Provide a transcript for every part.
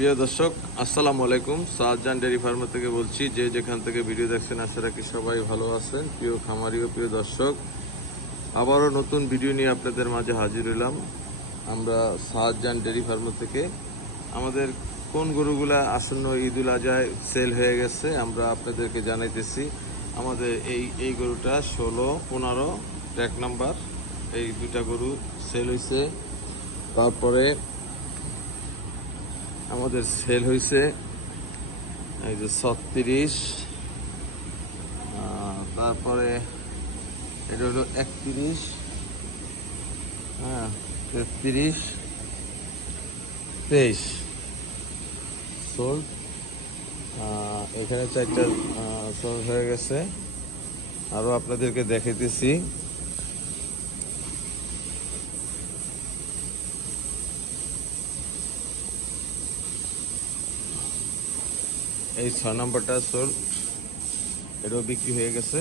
প্রিয় দর্শক, আসসালামু আলাইকুম। শাহজাহান ডেয়ারি ফার্মার থেকে বলছি। যে যেখান থেকে ভিডিও দেখছেন আশা রাখি সবাই ভালো আছেন। প্রিয় খামারি ও প্রিয় দর্শক, আবারও নতুন ভিডিও নিয়ে আপনাদের মাঝে হাজির হলাম। আমরা শাহজাহান ডেয়ারি ফার্মার থেকে আমাদের কোন গরুগুলা আসন্ন ঈদুল আজহায় সেল হয়ে গেছে আমরা আপনাদেরকে জানাইতেছি। আমাদের এই গরুটা 16-15 ট্যাগ নাম্বার, এই দুইটা গরু সেল হয়েছে। তারপরে আমাদের সেল হয়েছে এই যে 36, তারপরে এটা হলো 31, 33, 23 সোল্ড। এখানে 4টা সোল্ড হয়ে গেছে। আরও আপনাদেরকে দেখাইতেছি। এই 6 নম্বরটা সোল্ড, এটাও বিক্রি হয়ে গেছে।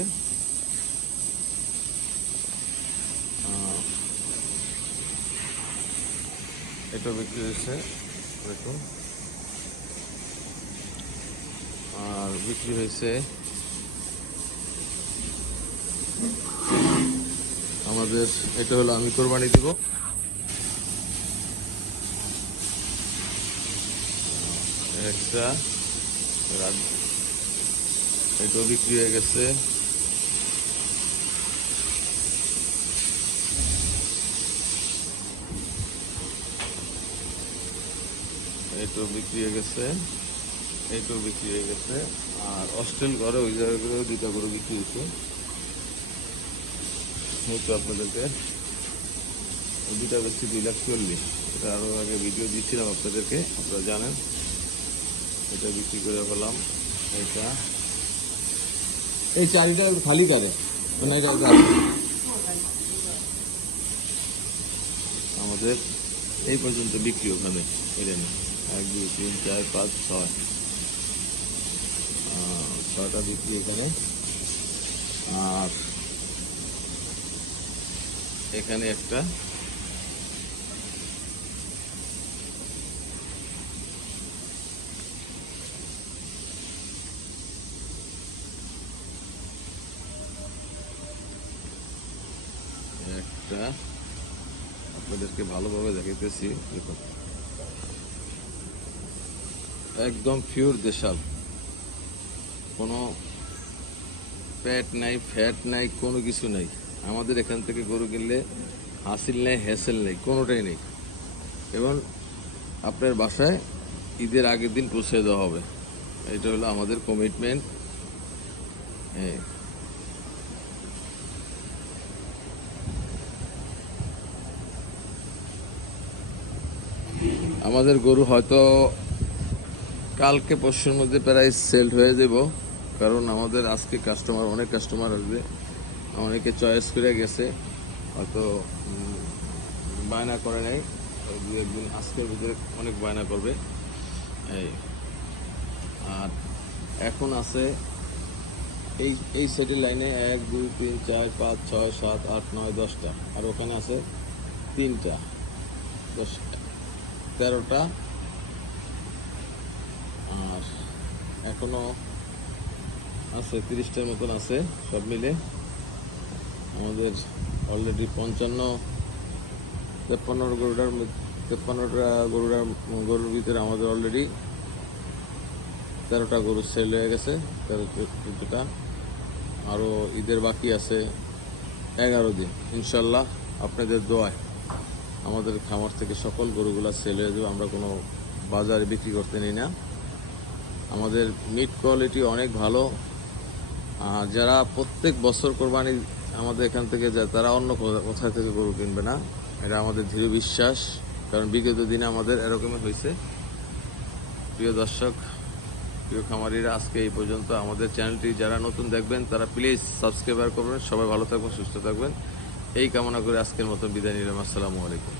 এটাও বিক্রি হয়েছে দেখুন। আর বিক্রি হয়েছে আমাদের, এটা হলো আমি কোরবানি দিব। একটা এটাও বিক্রি হয়ে গেছে। এটাও বিক্রি হয়ে গেছে, এটাও বিক্রি হয়ে গেছে। আর অস্ট্রেল ঘরে ওই জায়গাগুলো দুইটা গরু বিক্রি হয়েছে। তো আপনাদেরকে দুইটা বেশি 2,40,000, এটা আরও আগে ভিডিও দিচ্ছিলাম আপনাদেরকে, আপনারা জানেন। এটা বিক্রি করে ফেলাম। এটা এই চারিটা খালি কারে মানে এটা আমাদের এই পর্যন্ত বিক্রি ওখানে। এলেন 1, 2, 3, 4, 5, 6, 6টা বিক্রি এখানে। আর এখানে একটা, আপনাদেরকে ভালোভাবে দেখাইতেছি দেখুন। একদম পিওর দেশাল, কোনো প্যাট নাই, ফ্যাট নাই, কোনো কিছু নাই। আমাদের এখান থেকে গরু কিনলে হাসিল নেই, হ্যাসেল নেই, কোনোটাই নেই। এবং আপনার বাসায় ঈদের আগের দিন পৌঁছে দেওয়া হবে। এটা হলো আমাদের কমিটমেন্ট। আমাদের গরু হয়তো কালকে পরশুর মধ্যে প্রায় সেল হয়ে যাব, কারণ আমাদের আজকে অনেক কাস্টমার আসবে। অনেকে চয়েস করে গেছে, হয়তো বায়না করে নাই। 2-1 দিন আজকের ভিতরে অনেক বায়না করবে। এই আর এখন আছে এই সেটের লাইনে 1, 2, 3, 4, 5, 6, 7, 8, 9, 10টা। আর ওখানে আছে 3টা, 10, 13টা। আর এখনো আছে 30টার মতন আছে সব মিলে। আমাদের অলরেডি 53 গরুর ভিতরে আমাদের অলরেডি 13টা গরু সেল হয়ে গেছে। 13-14টা। আরও ঈদের বাকি আছে 11 দিন। ইনশাল্লাহ আপনাদের দোয়ায় আমাদের খামার থেকে সকল গরুগুলা সেল হয়ে যাবে। আমরা কোনো বাজারে বিক্রি করতে নিই না। আমাদের মিট কোয়ালিটি অনেক ভালো। যারা প্রত্যেক বছর কোরবানি আমাদের এখান থেকে যায়, তারা অন্য কোথায় থেকে গরু কিনবে না, এটা আমাদের দৃঢ় বিশ্বাস। কারণ বিগত দিনে আমাদের এরকমই হয়েছে। প্রিয় দর্শক, প্রিয় খামারিরা, আজকে এই পর্যন্ত। আমাদের চ্যানেলটি যারা নতুন দেখবেন তারা প্লিজ সাবস্ক্রাইব করবেন। সবাই ভালো থাকবেন, সুস্থ থাকবেন, এই কামনা করে আজকের মতো বিদায় নিলাম। আসসালামু আলাইকুম।